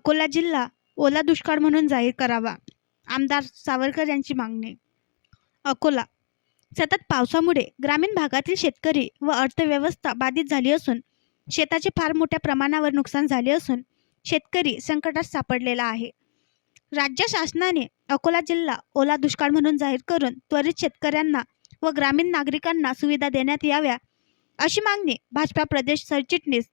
अकोला जिल्हा ओला दुष्काळ म्हणून जाहीर करावा. आमदार सावरकर यांची मागणी. अकोला. सतत पावसामुळे ग्रामीण भागातील शेतकरी व अर्थव्यवस्था बाधित झाली असून शेताचे फार मोठ्या प्रमाणावर नुकसान झाले असून शेतकरी संकटात सापडलेला आहे. राज्य शासनाने अकोला जिल्हा ओला दुष्काळ म्हणून जाहीर करून त्वरित शेतकऱ्यांना व ग्रामीण नागरिकांना सुविधा देण्यात याव्या अशी मागणी भाजपा प्रदेश सरचिटणीस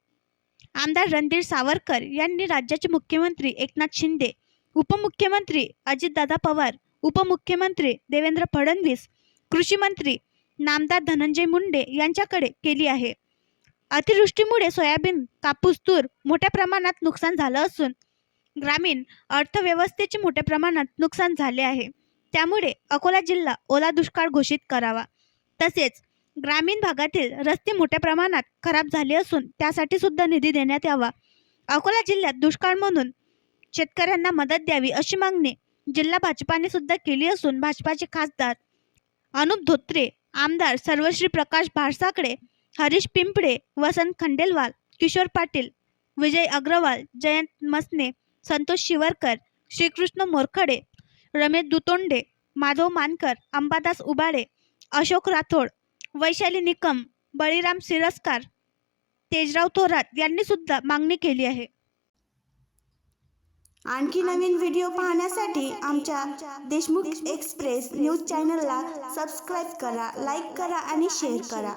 आमदार रणधीर सावरकर यांनी राज्याचे मुख्यमंत्री एकनाथ शिंदे, उपमुख्यमंत्री अजितदादा पवार, उपमुख्यमंत्री देवेंद्र फडणवीस, कृषी मंत्री नामदार धनंजय मुंडे यांच्याकडे केली आहे. अतिवृष्टीमुळे सोयाबीन, कापूस, तूर मोठ्या प्रमाणात नुकसान झालं असून ग्रामीण अर्थव्यवस्थेचे मोठ्या प्रमाणात नुकसान झाले आहे. त्यामुळे अकोला जिल्हा ओला दुष्काळ घोषित करावा. तसेच ग्रामीण भागातील रस्ते मोठ्या प्रमाणात खराब झाले असून त्यासाठी सुद्धा निधी देण्यात यावा. अकोला जिल्ह्यात दुष्काळ म्हणून शेतकऱ्यांना मदत द्यावी अशी मागणी जिल्हा भाजपाने सुद्धा केली असून भाजपाचे खासदार अनुप धोत्रे, आमदार सर्वश्री प्रकाश भाडसाकडे, हरीश पिंपळे, वसंत खंडेलवाल, किशोर पाटील, विजय अग्रवाल, जयंत मसने, संतोष शिवरकर, श्रीकृष्ण मोरखडे, रमेश दुतोंडे, माधव मानकर, अंबादास उबाळे, अशोक राठोड, वैशाली निकम, बळीराम सिरस्कार, तेजराव थोरात यांनी सुद्धा मागणी केली आहे. आणखी नवीन व्हिडिओ पाहण्यासाठी आमच्या देशमुख एक्सप्रेस न्यूज चॅनलला सबस्क्राईब करा, लाईक करा आणि शेअर करा.